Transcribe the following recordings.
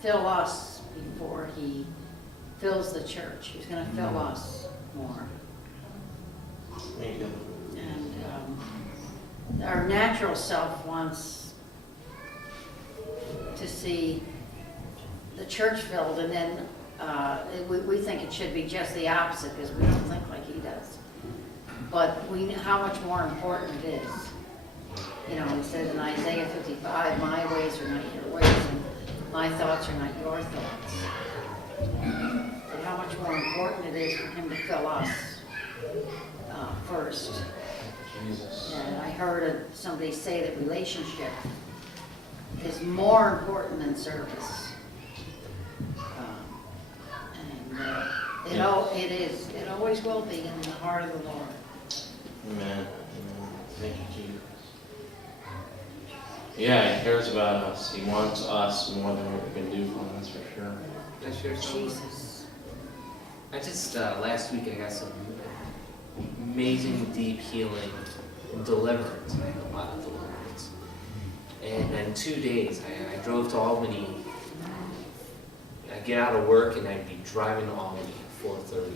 fill us before he fills the church. He's going to fill us more. Thank you. And our natural self wants to see the church filled, and then we think it should be just the opposite because we don't think like he does. But we know how much more important it is. You know, he says in Isaiah 55, my ways are not your ways, and my thoughts are not your thoughts. And how much more important it is for him to fill us first. Jesus. And I heard somebody say that relationship is more important than service. It is. It always will be in the heart of the Lord. Amen. Amen. Thank you, Jesus. Yeah, he cares about us. He wants us more than what we can do for him, that's for sure. Can I share something? Jesus. I just, last week I got some amazing deep healing and deliverance. I had a lot of deliverance. And in 2 days, I drove to Albany. I'd get out of work and I'd be driving to Albany at 4:30.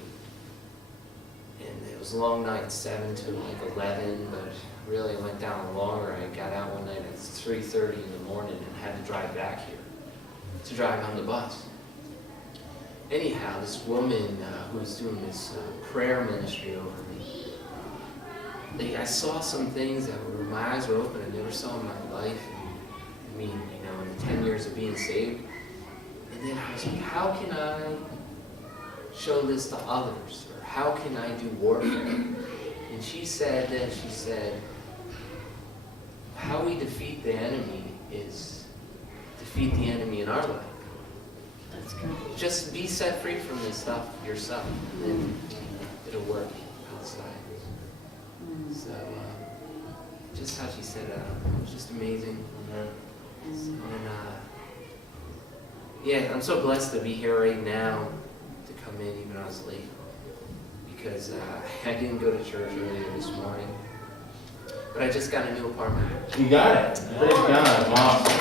And it was a long night, 7 to like 11, but really went down longer. I got out one night at 3:30 in the morning and had to drive back here to drive on the bus. Anyhow, this woman who was doing this prayer ministry over me, I saw some things that were, my eyes were open, I never saw in my life. I mean, you know, in the 10 years of being saved. And then I was like, how can I show this to others? Or how can I do warfare? And she said this, she said, how we defeat the enemy is defeat the enemy in our life. That's good. Just be set free from this stuff yourself, and then it'll work outside. So, just how she said that, it was just amazing. And yeah, I'm so blessed to be here right now, to come in even though I was late, because I didn't go to church earlier this morning, but I just got a new apartment. You got it. Praise God. Awesome.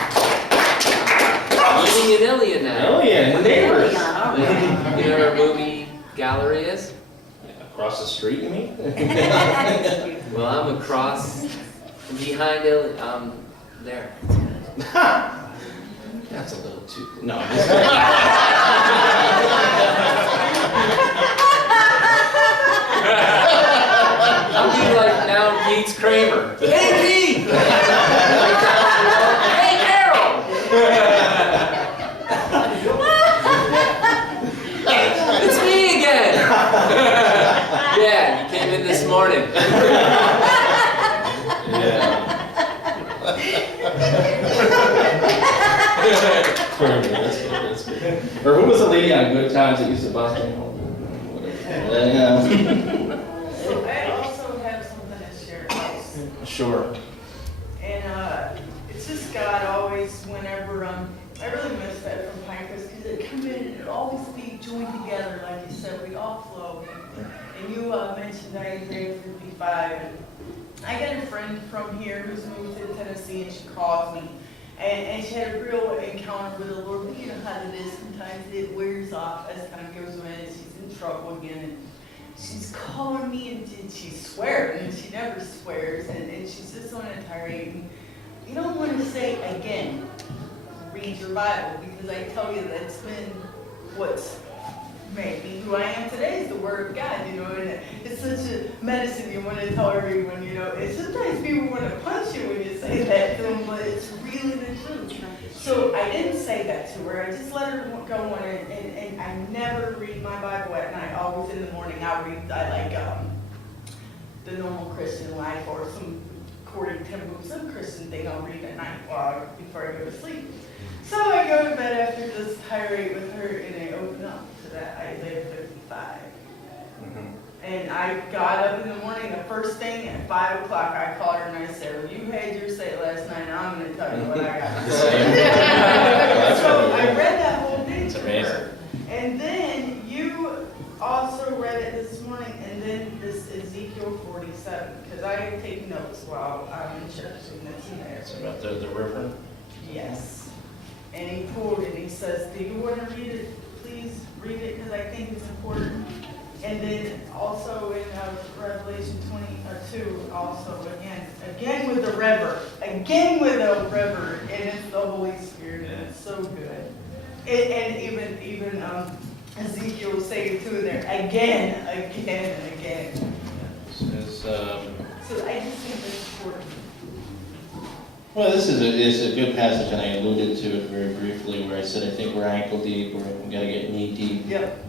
I'm living in Ilion now. Ilion, the neighbors. Yeah, all right. You know where our movie gallery is? Across the street, you mean? Well, I'm across, behind Ilion, there. That's a little too cool. No. I'll be like now Pete's Kramer. Hey, Pete! Hey, Carol! It's me again! Yeah, you came in this morning. Yeah. That's good. Or who was the lady on Good Times that used to bus me home? Yeah. I also have something to share. Sure. And it's just God always, whenever, I really miss that from Pinecrest, because it come in and it always be joined together, like you said, we all flow. And you mentioned Isaiah 55, and I got a friend from here who's moved to Tennessee, and she calls me, and she had a real encounter with the Lord. But you know how it is, sometimes it wears off as time goes on, and she's in trouble again. And she's calling me and she's swearing, and she never swears, and she's just on a tirade. And you don't want to say again, read your Bible, because I tell you that's been what's made me who I am today is the Word of God, you know, and it's such a medicine you want to tell everyone, you know. And sometimes people want to punch you when you say that to them, but it's really the truth. So I didn't say that to her. I just let her go on, and I never read my Bible at night. Always in the morning I like the normal Christian life, or some according to some Christian thing I'll read at night before I go to sleep. So I go to bed after this tirade with her, and I open up to that Isaiah 55. And I got up in the morning, the first thing at 5 o'clock, I called her and I said, well, you had your say last night, and I'm going to tell you what I got to say. So I read that whole thing to her. And then you also read it this morning, and then this Ezekiel 47, because I take notes while I'm in church, and it's in there. It's about the river? and he quoted, he says, do you want to read it? Please read it, because I think it's important. And then also in Revelation 22, also again with the river, and it's the Holy Spirit, and it's so good. And even Ezekiel will say it too there, again. Says, So I just think it's important. well, this is a good passage, and I alluded to it very briefly, where I said I think we're ankle deep, we got to get knee deep. Yep.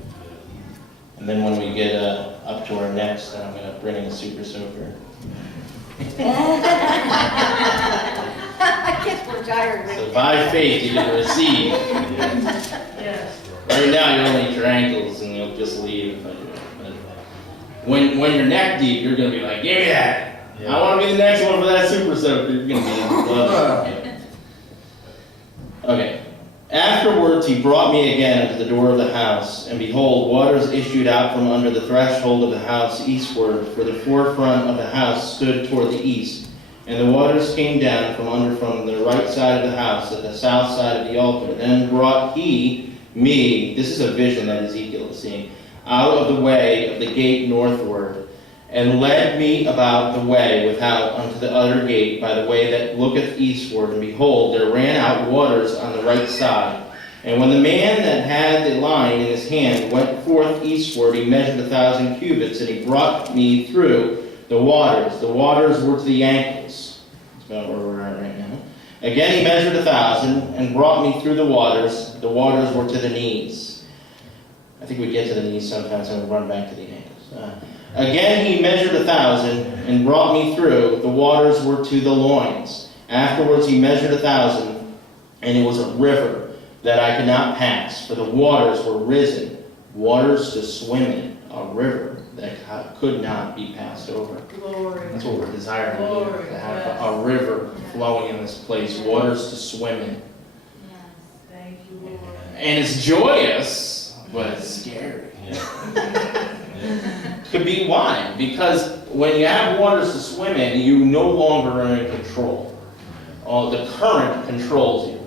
And then when we get up to our necks, then I'm going to bring in a super soaker. I guess we're tired. So by faith, you can receive. Yes. Right now, you only eat your ankles, and you'll just leave if I do it. But when you're neck deep, you're going to be like, give me that. I want to be the next one for that super soaker. You're going to be in love. Okay. Afterwards he brought me again unto the door of the house, and behold, waters issued out from under the threshold of the house eastward, for the forefront of the house stood toward the east. And the waters came down from the right side of the house, at the south side of the altar. Then brought he me, this is a vision that Ezekiel is seeing, out of the way of the gate northward, and led me about the way without unto the other gate by the way that looketh eastward. And behold, there ran out waters on the right side. And when the man that had the line in his hand went forth eastward, he measured 1,000 cubits, and he brought me through the waters. The waters were to the ankles. That's about where we're at right now. Again he measured 1,000, and brought me through the waters. The waters were to the knees. I think we get to the knees sometimes and we run back to the ankles. Again he measured 1,000, and brought me through. The waters were to the loins. Afterwards he measured 1,000, and it was a river that I could not pass, for the waters were risen, waters to swim in, a river that could not be passed over. Glory. That's what we're desiring here, Glory, to have yes. a river flowing in this place, waters to swim in. Yes. Thank you, Lord. And it's joyous, but it's scary. Could be why? Because when you have waters to swim in, you no longer are in control. The current controls you.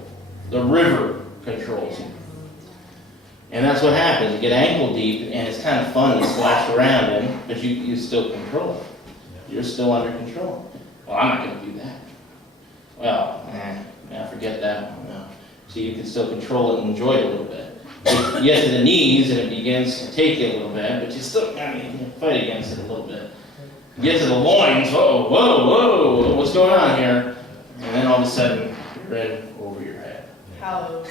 The river controls you. And that's what happens. You get ankle deep, and it's kind of fun to splash around in, but you still control it. You're still under control. Well, I'm not going to do that. Well, forget that one. No. So you can still control it and enjoy it a little bit. You get to the knees, and it begins to take you a little bit, but you still you can fight against it a little bit. You get to the loins, whoa, what's going on here? And then all of a sudden, you're in over your head. Hallelujah.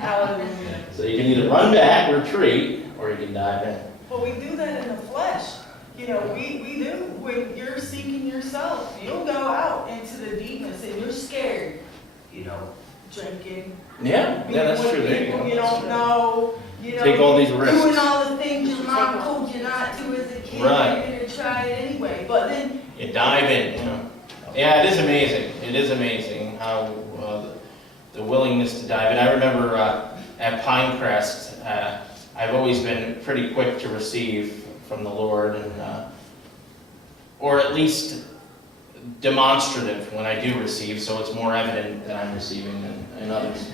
Hallelujah. So you can either run back, retreat, or you can dive in. But we do that in the flesh. You know, we do. When you're seeking yourself, you'll go out into the deepness and you're scared. You know, drinking. Yeah, that's being with true. There you people go. you don't know. You know, Take all these risks. doing all the things your mom told you not to as a kid. Right. You're going to try it anyway. But then, You dive in, you know. Yeah, it is amazing. It is amazing how the willingness to dive in. I remember at Pinecrest, I've always been pretty quick to receive from the Lord, and or at least demonstrative when I do receive, so it's more evident that I'm receiving than others.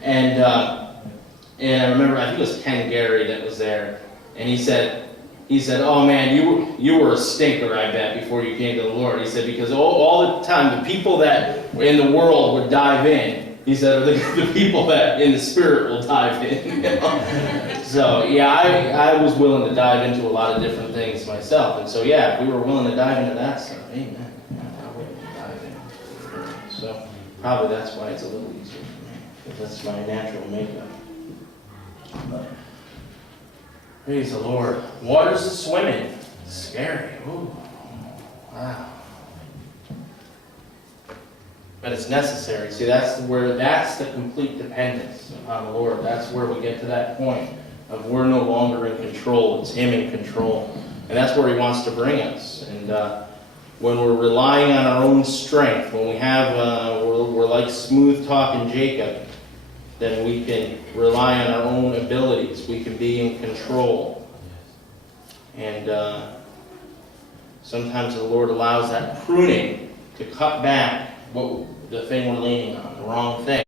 And I remember, I think it was Ken Gary that was there, and he said, oh man, you were a stinker, I bet, before you came to the Lord. He said, because all the time, the people that in the world would dive in, he said, the people that in the Spirit will dive in. You know? So, yeah, I was willing to dive into a lot of different things myself. And so, yeah, if we were willing to dive into that stuff, amen. Yeah, I would dive in. So, probably that's why it's a little easier for me, because that's my natural makeup. But, praise the Lord. Waters to swim in. Scary. Ooh. Wow. But it's necessary. See, that's the complete dependence upon the Lord. That's where we get to that point of we're no longer in control. It's Him in control. And that's where He wants to bring us. And when we're relying on our own strength, when we have, we're like smooth talking Jacob, then we can rely on our own abilities. We can be in control. And sometimes the Lord allows that pruning to cut back the thing we're leaning on, the wrong thing.